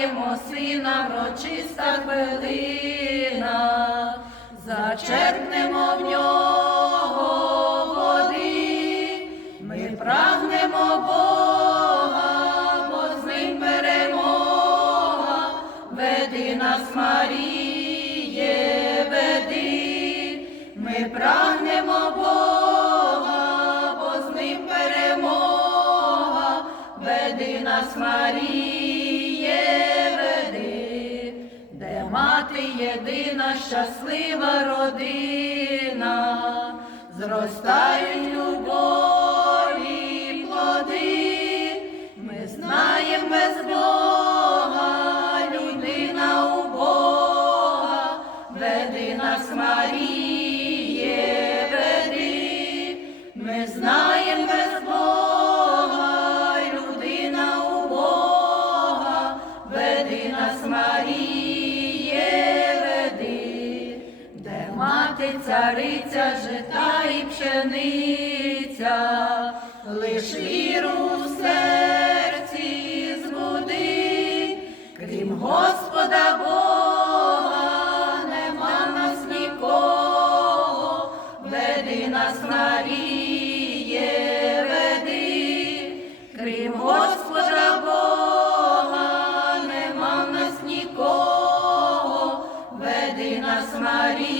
зустрічаємо сина, врочиста хвилина, зачерпнемо в нього води, ми прагнемо Бога, бо з ним перемога, веди нас, Маріє, веди, ми прагнемо Бога, бо з ним перемога, веди нас, Маріє, веди, де мати єдина щаслива родина, зростають любові плоди, ми знаємо без Бога, людина у Бога, веди нас, Маріє, веди, ми знаємо мати цариця, жита і пшениця, лиш віру в серці збуди, крім Господа Бога, нема нас нікого, веди нас, Маріє, веди, крім Господа Бога, нема нас нікого, веди нас, Маріє,